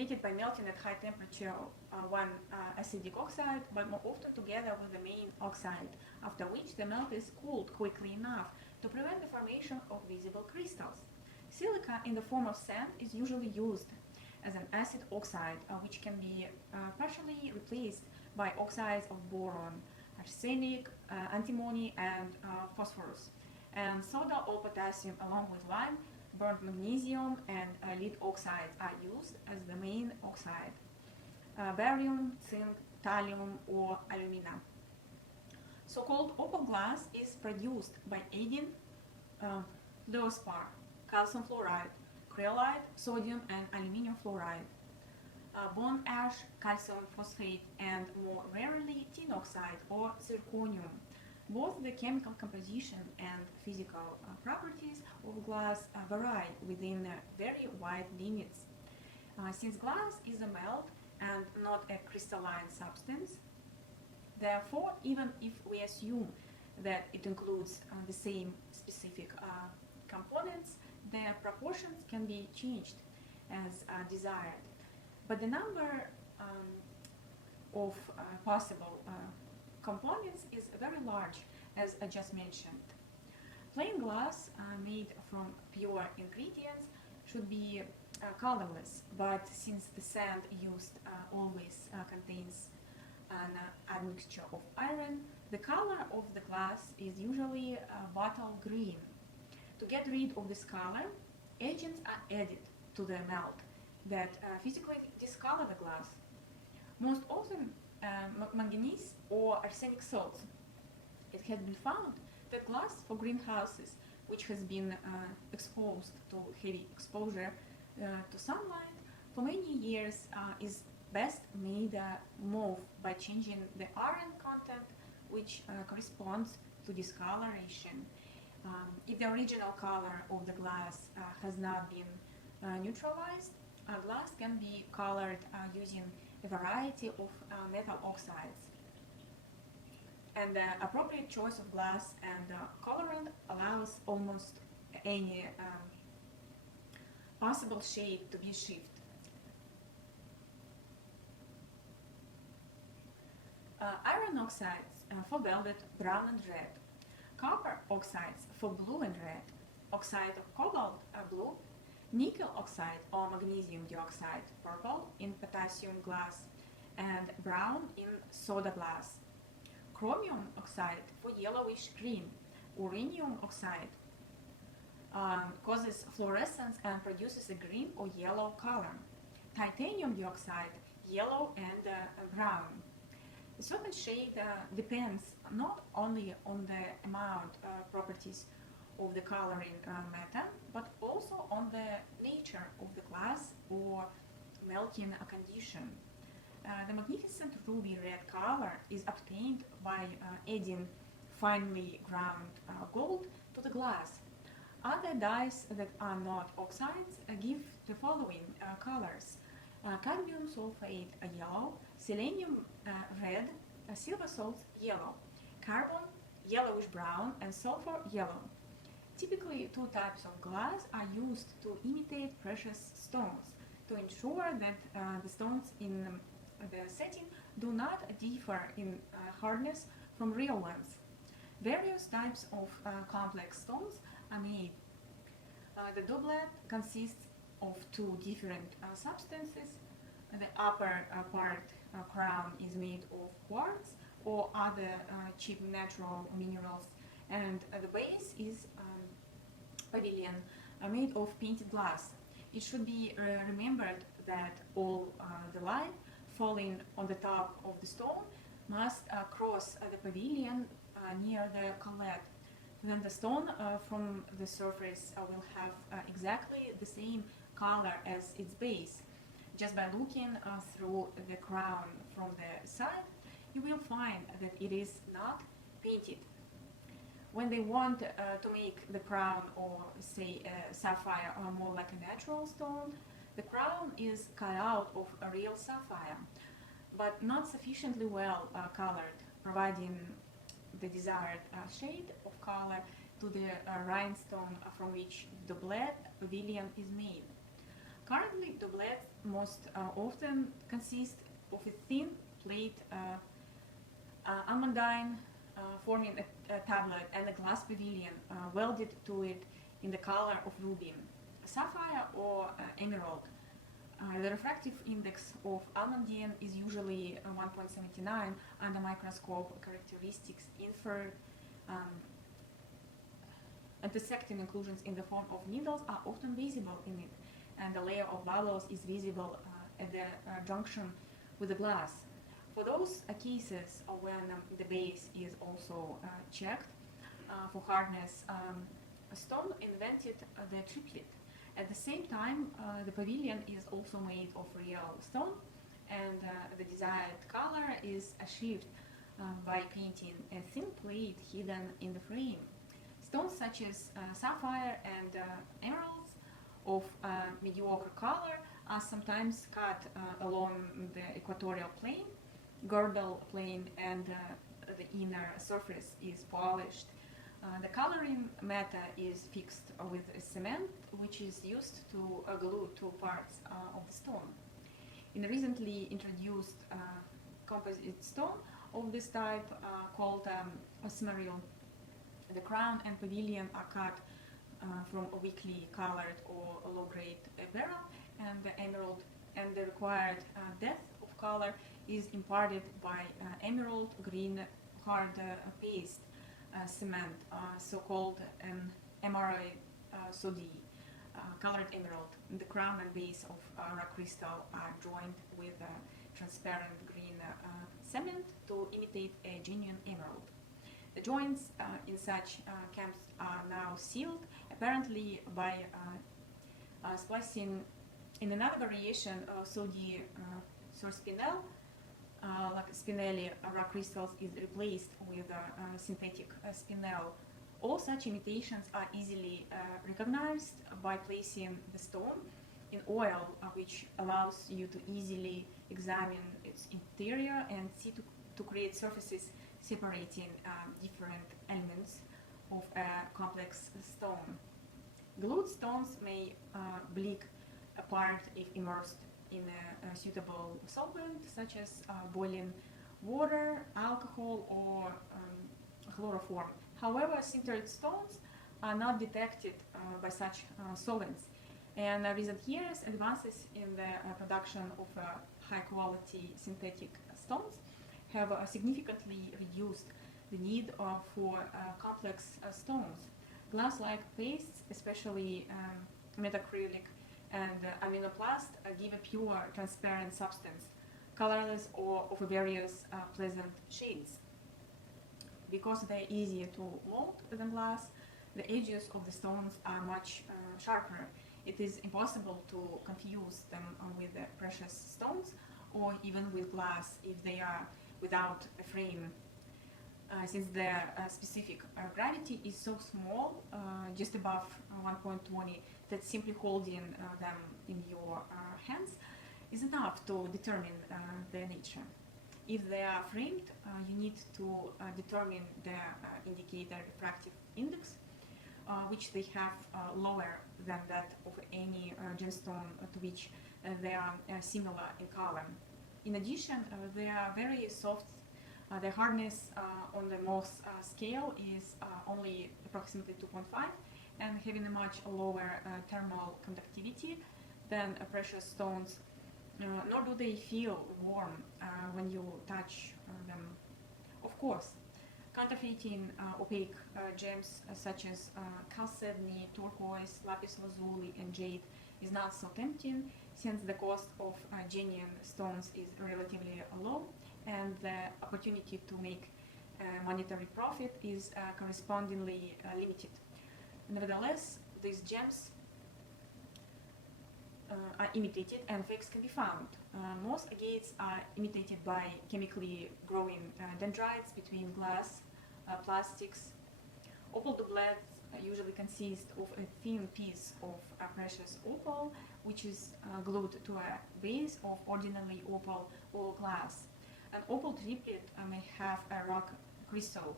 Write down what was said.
completed by melting at high temperature one acidic oxide, but more often together with the main oxide, after which the melt is cooled quickly enough to prevent the formation of visible crystals. Silica in the form of sand is usually used as an acid oxide, which can be partially replaced by oxides of boron, arsenic, antimony, and phosphorus. And soda or potassium along with lime, burnt magnesium, and lead oxides are used as the main oxide. Barium, zinc, thallium, or alumina. So-called opal glass is produced by adding fluorspar, calcium fluoride, cryolite, sodium and aluminium fluoride, bone ash, calcium phosphate, and more rarely tin oxide or zirconium. Both the chemical composition and physical properties of glass vary within very wide limits. Since glass is a melt and not a crystalline substance, therefore, even if we assume that it includes the same specific components, their proportions can be changed as desired. But the number of possible components is very large, as I just mentioned. Plain glass made from pure ingredients should be colorless, but since the sand used always contains an admixture of iron, the color of the glass is usually bottle green. To get rid of this color, agents are added to the melt that physically discolor the glass. Most often manganese or arsenic salts. It has been found that glass for greenhouses, which has been exposed to heavy exposure to sunlight for many years, is best made mauve by changing the iron content, which corresponds to discoloration. If the original color of the glass has not been neutralized, glass can be colored using a variety of metal oxides. And the appropriate choice of glass and colorant allows almost any possible shade to be achieved. Iron oxides for velvet, brown and red. Copper oxides for blue and red. Oxide of cobalt, blue. Nickel oxide or magnesium dioxide, purple in potassium glass, and brown in soda glass. Chromium oxide for yellowish green. Uranium oxide causes fluorescence and produces a green or yellow color. Titanium dioxide, yellow and brown. A certain shade depends not only on the amount properties of the coloring matter, but also on the nature of the glass or melting condition. The magnificent ruby red color is obtained by adding finely ground gold to the glass. Other dyes that are not oxides give the following colors: cadmium sulfate yellow, selenium red, silver salts yellow, carbon yellowish brown, and sulfur yellow. Typically, two types of glass are used to imitate precious stones to ensure that the stones in the setting do not differ in hardness from real ones. Various types of complex stones are made. The doublet consists of two different substances. The upper part crown is made of quartz or other cheap natural minerals, and the base is pavilion made of painted glass. It should be remembered that all the light falling on the top of the stone must cross the pavilion near the collet. Then the stone from the surface will have exactly the same color as its base. Just by looking through the crown from the side, you will find that it is not painted. When they want to make the crown, or say a sapphire, more like a natural stone, the crown is cut out of a real sapphire, but not sufficiently well colored, providing the desired shade of color to the rhinestone from which the doublet pavilion is made. Currently, doublets most often consist of a thin plate almandine forming a tablet and a glass pavilion welded to it in the color of ruby, sapphire, or emerald. The refractive index of almandine is usually 1.79 under microscope. Characteristics inferred intersecting inclusions in the form of needles are often visible in it, and a layer of bubbles is visible at the junction with the glass. For those cases when the base is also checked for hardness, Stone invented the triplet. At the same time, the pavilion is also made of real stone, and the desired color is achieved by painting a thin plate hidden in the frame. Stones such as sapphire and emeralds of mediocre color are sometimes cut along the equatorial plane, girdle plane, and the inner surface is polished. The coloring matter is fixed with cement, which is used to glue two parts of the stone. In a recently introduced composite stone of this type called osmeryl, the crown and pavilion are cut from a weakly colored or low-grade beryl, and the emerald and the required depth of color is imparted by emerald green hard paste cement, so-called emerald sodi, colored emerald. The crown and base of rock crystal are joined with transparent green cement to imitate a genuine emerald. The joints in such camps are now sealed, apparently by splicing in another variation of sodi spinel. Like spinelli rock crystals is replaced with synthetic spinel. All such imitations are easily recognized by placing the stone in oil, which allows you to easily examine its interior and see to create surfaces separating different elements of a complex stone. Glued stones may bleak apart if immersed in a suitable solvent, such as boiling water, alcohol, or chloroform. However, sintered stones are not detected by such solvents. And in recent years, advances in the production of high-quality synthetic stones have significantly reduced the need for complex stones. Glass-like pastes, especially metacrylic and aminoplast, give a pure, transparent substance, colorless or of various pleasant shades. Because they're easier to mold than glass, the edges of the stones are much sharper. It is impossible to confuse them with precious stones or even with glass if they are without a frame. Since their specific gravity is so small, just above 1.20, that simply holding them in your hands is enough to determine their nature. If they are framed, you need to determine their indicator refractive index, which they have lower than that of any gemstone to which they are similar in color. In addition, they are very soft. The hardness on the Mohs scale is only approximately 2.5 and having a much lower thermal conductivity than precious stones, nor do they feel warm when you touch them. Of course, counterfeiting opaque gems such as chalcedony, turquoise, lapis lazuli, and jade is not so tempting, since the cost of genuine stones is relatively low and the opportunity to make monetary profit is correspondingly limited. Nevertheless, these gems are imitated and fakes can be found. Most agates are imitated by chemically growing dendrites between glass, plastics. Opal doublets usually consist of a thin piece of precious opal, which is glued to a base of ordinary opal or glass. An opal triplet may have a rock crystal